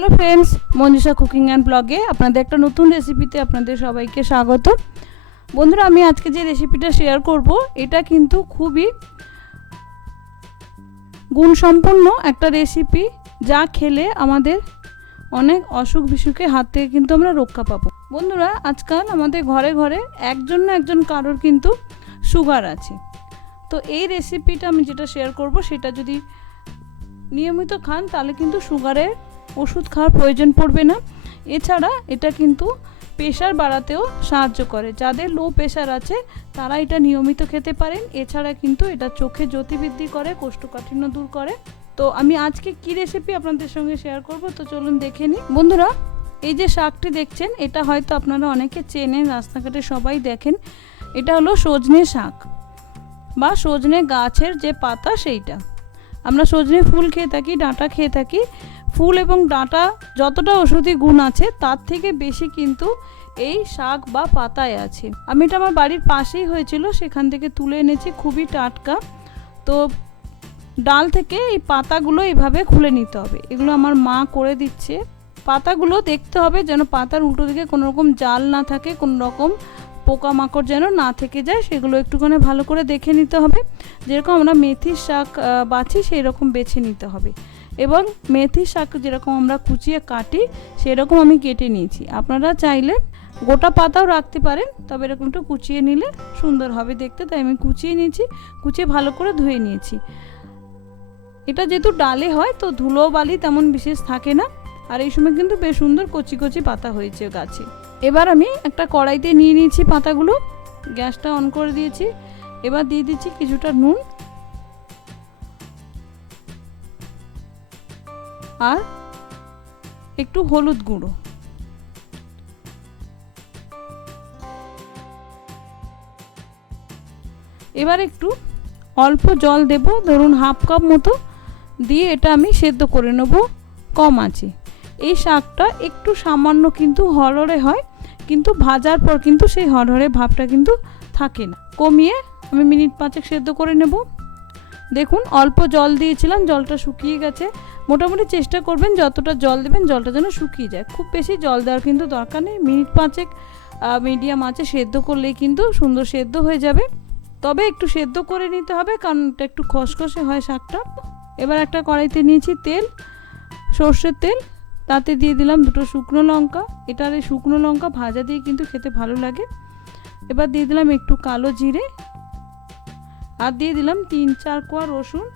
Hello friends, Manjusha cooking and ব্লগে আপনাদের একটা নতুন রেসিপিতে আপনাদের সবাইকে স্বাগত। বন্ধুরা, আমি আজকে যে রেসিপিটা শেয়ার করব এটা কিন্তু খুবই গুণসম্পন্ন একটা রেসিপি, যা খেলে আমাদের অনেক অসুখ বিসুখের হাত থেকে কিন্তু আমরা রক্ষা পাবো। বন্ধুরা, আজকাল আমাদের ঘরে ঘরে একজন না একজন কারোর কিন্তু সুগার আছে। তো এই রেসিপিটা আমি যেটা শেয়ার করব সেটা যদি নিয়মিত খান তাহলে কিন্তু সুগারের ওষুধ খাওয়ার প্রয়োজন পড়বে না। এছাড়া এটা কিন্তু প্রেশার বাড়াতেও সাহায্য করে। যাদের লো প্রেশার আছে তারা এটা নিয়মিত খেতে পারেন। এছাড়া কিন্তু এটা চোখে জ্যোতি বৃদ্ধি করে, কোষ্ঠকাঠিন্য দূর করে। তো আমি আজকে কি রেসিপি আপনাদের সঙ্গে শেয়ার করব, তো চলুন দেখে নিই। বন্ধুরা, এই যে শাকটি দেখছেন এটা হয়তো আপনারা অনেকে চেনেন, রাস্তাঘাটে সবাই দেখেন। এটা হলো সজনে শাক বা সজনে গাছের যে পাতা সেইটা। আমরা সজনে ফুল খেয়ে থাকি, ডাঁটা খেয়ে থাকি। ফুল এবং ডাঁটা যতটা ওষুধি গুণ আছে তার থেকে বেশি কিন্তু এই শাক বা পাতায় আছে। আমি এটা আমার বাড়ির পাশেই হয়েছিল, সেখান থেকে তুলে এনেছি, খুবই টাটকা। তো ডাল থেকে এই পাতাগুলো এইভাবে খুলে নিতে হবে। এগুলো আমার মা করে দিচ্ছে। পাতাগুলো দেখতে হবে যেন পাতার উল্টো দিকে কোনো রকম জাল না থাকে, কোনো রকম পোকামাকড় যেন না থেকে যায়, সেগুলো একটুখানি ভালো করে দেখে নিতে হবে। যেরকম আমরা মেথির শাক বাছি সেই রকম বেছে নিতে হবে। এবং মেথির শাক যেরকম আমরা কুচিয়ে কাটি সেরকম আমি কেটে নিয়েছি। আপনারা চাইলে গোটা পাতাও রাখতে পারেন, তবে এরকম একটু কুচিয়ে নিলে সুন্দর হবে দেখতে। তাই আমি কুচিয়ে নিয়েছি, কুচিয়ে ভালো করে ধুয়ে নিয়েছি। এটা যেহেতু ডালে হয় তো ধুলো বালি তেমন বিশেষ থাকে না, আর এই সময় কিন্তু বেশ সুন্দর কচি কচি পাতা হয়েছে গাছে। এবার আমি একটা কড়াইতে নিয়ে নিয়েছি পাতাগুলো, গ্যাসটা অন করে দিয়েছি। এবার দিয়ে দিচ্ছি কিছুটা নুন আর একটু হলুদ গুঁড়ো। এবার একটু অল্প জল দেব, ধরুন হাফ কাপ মতো দিয়ে এটা আমি সেদ্ধ করে নেব কম আঁচে। এই শাকটা একটু সামান্য কিন্তু হরহরে হয়, কিন্তু ভাজার পর কিন্তু সেই হরহরে ভাবটা কিন্তু থাকে না। কমিয়ে আমি মিনিট 5 সেদ্ধ করে নেব। দেখুন অল্প জল দিয়েছিলাম, জলটা শুকিয়ে গেছে। মোটামুটি চেষ্টা করবেন যতটা জল দেবেন জলটা যেন শুকিয়ে যায়। খুব বেশি জল দেওয়ার কিন্তু দরকার নেই। মিনিট 5 মিডিয়াম আঁচে সেদ্ধ করলেই কিন্তু সুন্দর সেদ্ধ হয়ে যাবে। তবে একটু সেদ্ধ করে নিতে হবে, কারণ এটা একটু খসখসে হয় শাকটা। এবার একটা কড়াইতে নিয়েছি তেল, সর্ষের তেল। তাতে দিয়ে দিলাম 2 শুকনো লঙ্কা। এটার এই শুকনো লঙ্কা ভাজা দিয়ে কিন্তু খেতে ভালো লাগে। এবার দিয়ে দিলাম একটু কালো জিরে আর দিয়ে দিলাম 3-4 কোয়া রসুন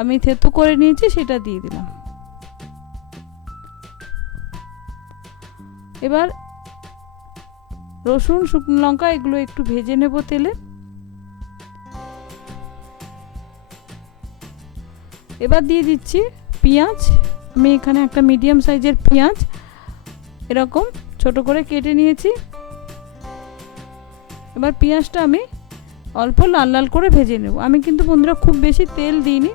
আমি থেতো করে নিয়েছি, সেটা দিয়ে দিলাম। এবার রসুন শুকনো লঙ্কা এগুলো একটু ভেজে নেব তেলে। এবার দিয়ে দিচ্ছি পেঁয়াজ। আমি এখানে একটা মিডিয়াম সাইজের পেঁয়াজ এরকম ছোট করে কেটে নিয়েছি। এবার পেঁয়াজটা আমি অল্প লাল লাল করে ভেজে নেব। আমি কিন্তু বন্ধুরা খুব বেশি তেল দিইনি।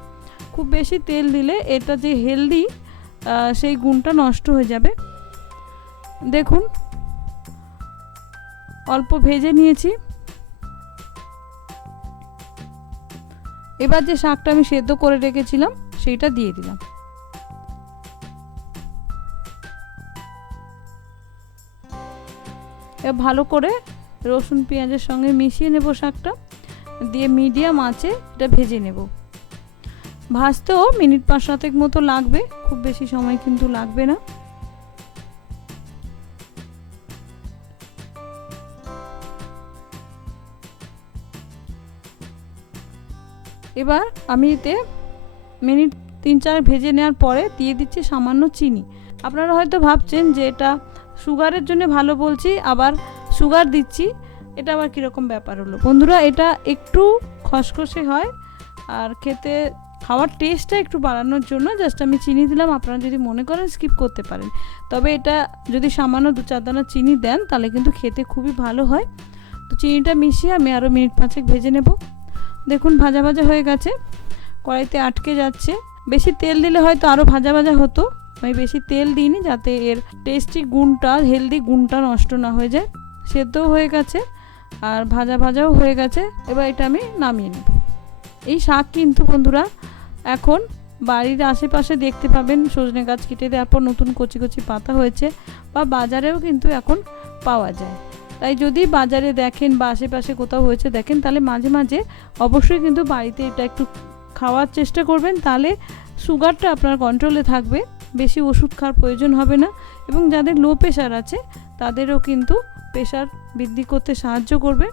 খুব বেশি তেল দিলে এটা যে হেলদি সেই গুণটা নষ্ট হয়ে যাবে। দেখুন অল্প ভেজে নিয়েছি। এবার যে শাকটা আমি সেদ্ধ করে রেখেছিলাম সেইটা দিয়ে দিলাম। এবার ভালো করে রসুন পেঁয়াজের সঙ্গে মিশিয়ে নেব শাকটা, দিয়ে মিডিয়াম আঁচে এটা ভেজে নেব। ভাজতেও মিনিট 5-7 মতো লাগবে, খুব বেশি সময় কিন্তু লাগবে না। এবার আমি এতে মিনিট 3-4 ভেজে নেওয়ার পরে দিয়ে দিচ্ছি সামান্য চিনি। আপনারা হয়তো ভাবছেন যে এটা সুগারের জন্য ভালো বলছি, আবার সুগার দিচ্ছি, এটা আবার কীরকম ব্যাপার হলো। বন্ধুরা, এটা একটু খসখসে হয় আর খেতে খাওয়ার টেস্টটা একটু বাড়ানোর জন্য জাস্ট আমি চিনি দিলাম। আপনারা যদি মনে করেন স্কিপ করতে পারেন, তবে এটা যদি সামান্য 2-4 দানা চিনি দেন তাহলে কিন্তু খেতে খুবই ভালো হয়। তো চিনিটা মিশিয়ে আমি আরও মিনিট 5 ভেজে নেব। দেখুন ভাজা ভাজা হয়ে গেছে, কড়াইতে আটকে যাচ্ছে। বেশি তেল দিলে হয়তো আরও ভাজা ভাজা হতো, আমি বেশি তেল দিইনি যাতে এর টেস্টি গুণটা, হেলদি গুণটা নষ্ট না হয়ে যায়। সেদ্ধও হয়ে গেছে আর ভাজা ভাজাও হয়ে গেছে। এবার এটা আমি নামিয়ে নেব। এই শাক কিন্তু বন্ধুরা এখন বাড়ির আশেপাশে দেখতে পাবেন সজনে গাছ কেটে দেওয়ার পর নতুন কচি কচি পাতা হয়েছে, বা বাজারেও কিন্তু এখন পাওয়া যায়। তাই যদি বাজারে দেখেন বা আশেপাশে কোথাও হয়েছে দেখেন, তাহলে মাঝে মাঝে অবশ্যই কিন্তু বাড়িতে এটা একটু খাওয়ার চেষ্টা করবেন, তাহলে সুগারটা আপনার কন্ট্রোলে থাকবে, বেশি ওষুধ খাওয়ার প্রয়োজন হবে না। এবং যাদের লো প্রেশার আছে তাদেরও কিন্তু প্রেশার বৃদ্ধি করতে সাহায্য করবে।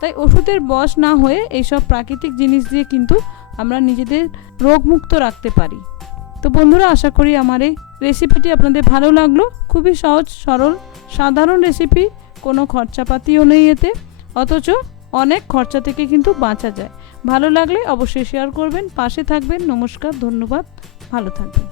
তাই ওষুধের বশ না হয়ে এইসব প্রাকৃতিক জিনিস দিয়ে কিন্তু আমরা নিজেদের রোগমুক্ত রাখতে পারি। তো বন্ধুরা, আশা করি আমার এই রেসিপিটি আপনাদের ভালো লাগলো। খুবই সহজ সরল সাধারণ রেসিপি, কোনো খরচাপাতিও নেই এতে, অথচ অনেক খরচা থেকে কিন্তু বাঁচা যায়। ভালো লাগলে অবশ্যই শেয়ার করবেন, পাশে থাকবেন। নমস্কার, ধন্যবাদ, ভালো থাকবেন।